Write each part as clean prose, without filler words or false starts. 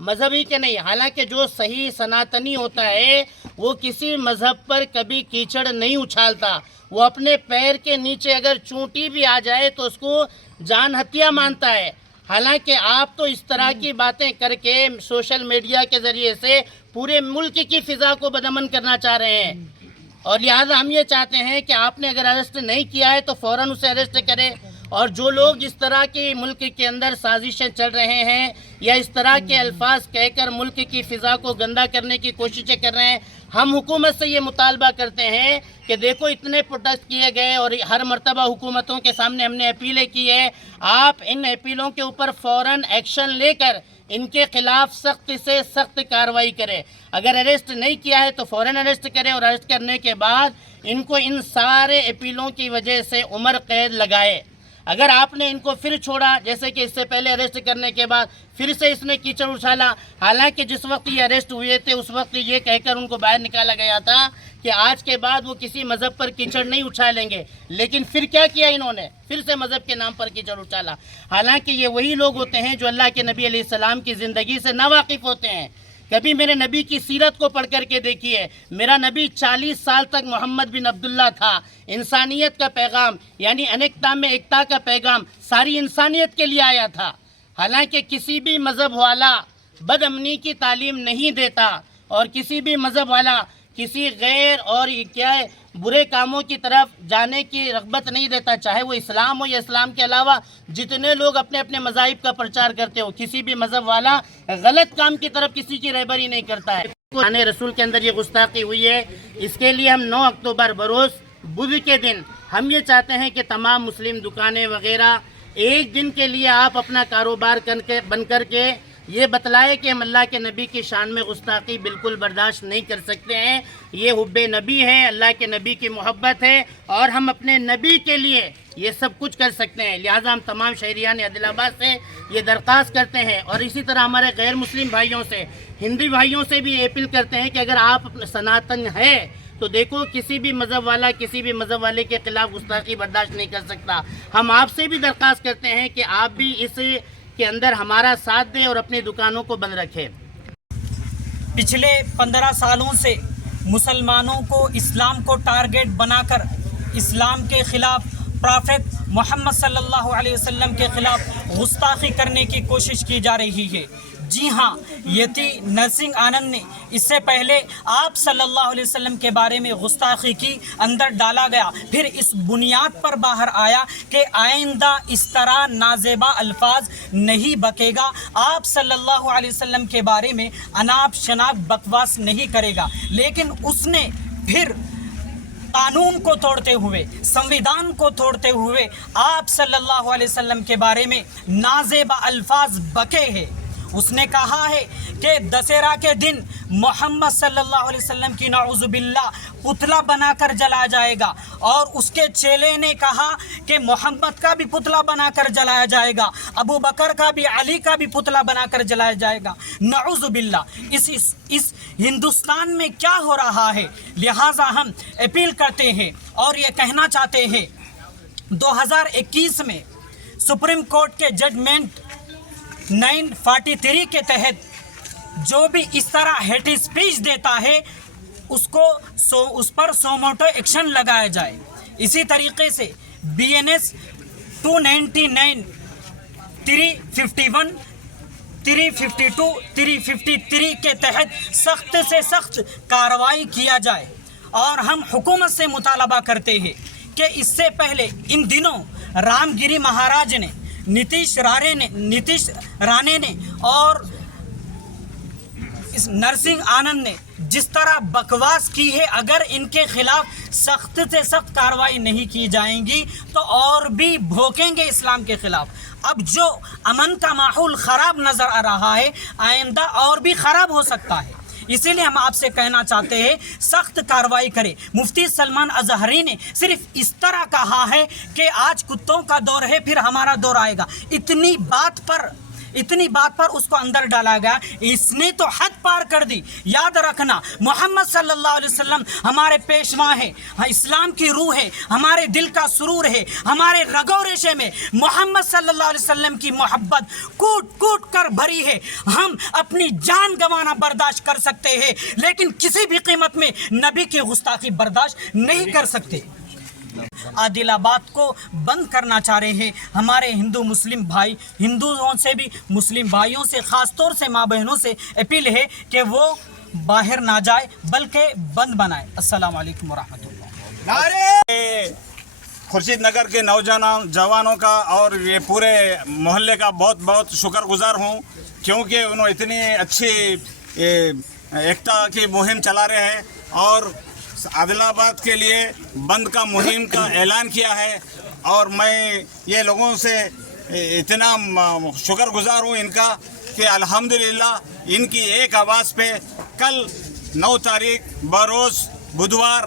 मजहबी के नहीं, हालांकि जो सही सनातनी होता है वो किसी मजहब पर कभी कीचड़ नहीं उछालता। वो अपने पैर के नीचे अगर चूंटी भी आ जाए तो उसको जान हत्या मानता है। हालांकि आप तो इस तरह की बातें करके सोशल मीडिया के ज़रिए से पूरे मुल्क की फ़िज़ा को बदअमन करना चाह रहे हैं, और लिहाजा हम ये चाहते हैं कि आपने अगर अरेस्ट नहीं किया है तो फ़ौरन उसे अरेस्ट करें। और जो लोग इस तरह की मुल्क के अंदर साजिशें चल रहे हैं या इस तरह के अल्फाज कहकर मुल्क की फ़िज़ा को गंदा करने की कोशिशें कर रहे हैं, हम हुकूमत से ये मुतालबा करते हैं कि देखो इतने प्रोटेस्ट किए गए और हर मरतबा हुकूमतों के सामने हमने अपीलें की है, आप इन अपीलों के ऊपर फ़ौरन एक्शन लेकर इनके खिलाफ सख्त से सख्त कार्रवाई करें। अगर अरेस्ट नहीं किया है तो फ़ौरन अरेस्ट करें, और अरेस्ट करने के बाद इनको इन सारे अपीलों की वजह से उम्र कैद लगाए। अगर आपने इनको फिर छोड़ा, जैसे कि इससे पहले अरेस्ट करने के बाद फिर से इसने कीचड़ उछाला, हालांकि जिस वक्त ये अरेस्ट हुए थे उस वक्त ये कहकर उनको बाहर निकाला गया था कि आज के बाद वो किसी मज़हब पर कीचड़ नहीं उछालेंगे, लेकिन फिर क्या किया इन्होंने, फिर से मज़हब के नाम पर कीचड़ उछाला। हालांकि ये वही लोग होते हैं जो अल्लाह के नबी अलैहिस्सलाम की ज़िंदगी से नावाकिफ़ होते हैं। कभी मेरे नबी की सीरत को पढ़ करके देखिए, मेरा नबी 40 साल तक मोहम्मद बिन अब्दुल्ला था। इंसानियत का पैगाम यानी अनेकता में एकता का पैगाम सारी इंसानियत के लिए आया था। हालांकि किसी भी मज़हब वाला बदअमनी की तालीम नहीं देता, और किसी भी मज़हब वाला किसी गैर और क्या है बुरे कामों की तरफ जाने की रग़बत नहीं देता, चाहे वो इस्लाम हो या इस्लाम के अलावा जितने लोग अपने अपने मज़ाहिब का प्रचार करते हो। किसी भी मज़हब वाला गलत काम की तरफ किसी की रहबरी नहीं करता है। आने रसूल के अंदर ये गुस्ताखी हुई है, इसके लिए हम 9 अक्टूबर बरोज़ बुध के दिन हम ये चाहते हैं कि तमाम मुस्लिम दुकानें वगैरह एक दिन के लिए आप अपना कारोबार बंद करके ये बतलाए कि हम अल्लाह के नबी की शान में गुस्ताखी बिल्कुल बर्दाश्त नहीं कर सकते हैं। ये हुब्बे नबी है, अल्लाह के नबी की मोहब्बत है, और हम अपने नबी के लिए ये सब कुछ कर सकते हैं। लिहाजा हम तमाम शहरियान आदिलाबाद से ये दरख्वास्त करते हैं, और इसी तरह हमारे गैर मुस्लिम भाइयों से, हिंदी भाइयों से भी अपील करते हैं कि अगर आप सनातन है तो देखो किसी भी मज़हब वाला किसी भी मज़हब वाले के ख़िलाफ़ गुस्ताखी बर्दाश्त नहीं कर सकता। हम आपसे भी दरख्वास्त करते हैं कि आप भी इस के अंदर हमारा साथ दें और अपनी दुकानों को बंद रखें। पिछले 15 सालों से मुसलमानों को इस्लाम को टारगेट बनाकर इस्लाम के ख़िलाफ़ प्रॉफेट मोहम्मद सल्लल्लाहु अलैहि वसल्लम के ख़िलाफ़ गुस्ताखी करने की कोशिश की जा रही है। जी हाँ, यति नरसिंह आनंद ने इससे पहले आप सल्लल्लाहु अलैहि वसल्लम के बारे में गुस्ताखी की, अंदर डाला गया, फिर इस बुनियाद पर बाहर आया कि आइंदा इस तरह नाजेबा अल्फाज नहीं बकेगा, आप सल्लल्लाहु अलैहि वसल्लम के बारे में अनाप शनाप बकवास नहीं करेगा। लेकिन उसने फिर कानून को तोड़ते हुए, संविधान को तोड़ते हुए आप सल्लल्लाहु अलैहि वसल्लम के बारे में नाजेबा अल्फाज बके हैं। उसने कहा है कि दशहरा के दिन मोहम्मद सल्लल्लाहु अलैहि वसल्लम की नाउज़ुबिल्लाह पुतला बनाकर जलाया जाएगा, और उसके चेले ने कहा कि मोहम्मद का भी पुतला बनाकर जलाया जाएगा, अबू बकर का भी, अली का भी पुतला बनाकर जलाया जाएगा। नाउज़ुबिल्लाह, इस हिंदुस्तान में क्या हो रहा है। लिहाजा हम अपील करते हैं और ये कहना चाहते हैं, 2021 में सुप्रीम कोर्ट के जजमेंट 943 के तहत जो भी इस तरह हेट स्पीच देता है उसको उस पर सोमोटो एक्शन लगाया जाए। इसी तरीके से BNS 299, 351, 352, 353 के तहत सख्त से सख्त कार्रवाई किया जाए। और हम हुकूमत से मुतालबा करते हैं कि इससे पहले इन दिनों रामगिरी महाराज ने, नीतीश राणे ने और इस नरसिंह आनंद ने जिस तरह बकवास की है, अगर इनके खिलाफ सख्त से सख्त कार्रवाई नहीं की जाएंगी तो और भी भोंकेंगे इस्लाम के खिलाफ। अब जो अमन का माहौल ख़राब नज़र आ रहा है, आइंदा और भी ख़राब हो सकता है। इसीलिए हम आपसे कहना चाहते हैं सख्त कार्रवाई करें। मुफ्ती सलमान अजहरी ने सिर्फ इस तरह कहा है कि आज कुत्तों का दौर है फिर हमारा दौर आएगा, इतनी बात पर उसको अंदर डाला गया। इसने तो हद पार कर दी। याद रखना, मोहम्मद सल्लल्लाहु अलैहि वसल्लम हमारे पेशवा है, इस्लाम की रूह है, हमारे दिल का सुरूर है, हमारे रगो रेशे में मोहम्मद सल्लल्लाहु अलैहि वसल्लम की मोहब्बत कूट कूट कर भरी है। हम अपनी जान गंवाना बर्दाश्त कर सकते हैं, लेकिन किसी भी कीमत में नबी की गुस्ताखी बर्दाश्त नहीं कर सकते। आदिलाबाद को बंद करना चाह रहे हैं हमारे हिंदू मुस्लिम भाई। हिंदुओं से भी मुस्लिम भाइयों से, ख़ास तौर से माँ बहनों से अपील है कि वो बाहर ना जाए बल्कि बंद बनाए। अस्सलाम वालेकुम वरहमतुल्लाह। खुर्शीद नगर के नौजवान जवानों का और ये पूरे मोहल्ले का बहुत बहुत शुक्रगुजार हूँ, क्योंकि उन्होंने इतनी अच्छी एकता की मुहिम चला रहे हैं और आदिलाबाद के लिए बंद का मुहिम का ऐलान किया है। और मैं ये लोगों से इतना शुक्रगुजार हूँ इनका कि अल्हम्दुलिल्लाह इनकी एक आवाज़ पे कल 9 तारीख बरोज़ बुधवार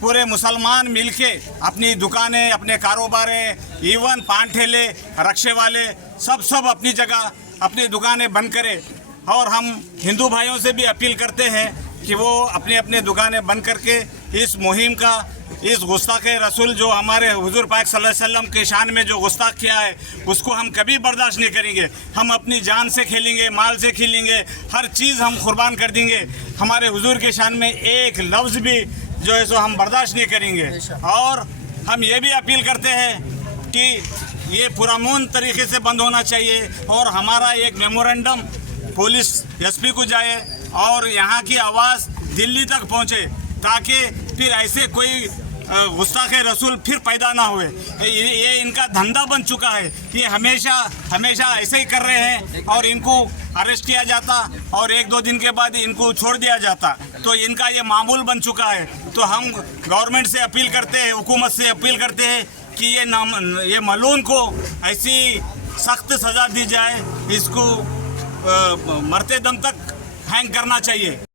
पूरे मुसलमान मिलके अपनी दुकानें, अपने कारोबारें, इवन पान ठेले, रक्शे वाले सब अपनी जगह अपनी दुकानें बंद करें। और हम हिंदू भाइयों से भी अपील करते हैं कि वो अपनी अपनी दुकानें बंद करके इस मुहिम का, इस गुस्ताख रसूल जो हमारे हुजूर पाक सल्लल्लाहु अलैहि वसल्लम के शान में जो गुस्ताख किया है उसको हम कभी बर्दाश्त नहीं करेंगे। हम अपनी जान से खेलेंगे, माल से खेलेंगे, हर चीज़ हम कुर्बान कर देंगे। हमारे हुजूर के शान में एक लफ्ज़ भी जो है सो हम बर्दाश्त नहीं करेंगे। और हम ये भी अपील करते हैं कि ये पुरअमन तरीके से बंद होना चाहिए और हमारा एक मेमोरेंडम पुलिस एसपी को जाए और यहाँ की आवाज़ दिल्ली तक पहुँचे, ताकि फिर ऐसे कोई गुस्ताख रसूल फिर पैदा ना हुए। ये इनका धंधा बन चुका है, ये हमेशा ऐसे ही कर रहे हैं और इनको अरेस्ट किया जाता और 1-2 दिन के बाद इनको छोड़ दिया जाता, तो इनका ये मामूल बन चुका है। तो हम गवर्नमेंट से अपील करते हैं, हुकूमत से अपील करते हैं कि ये मलून को ऐसी सख्त सज़ा दी जाए, इसको मरते दम तक हैंग करना चाहिए।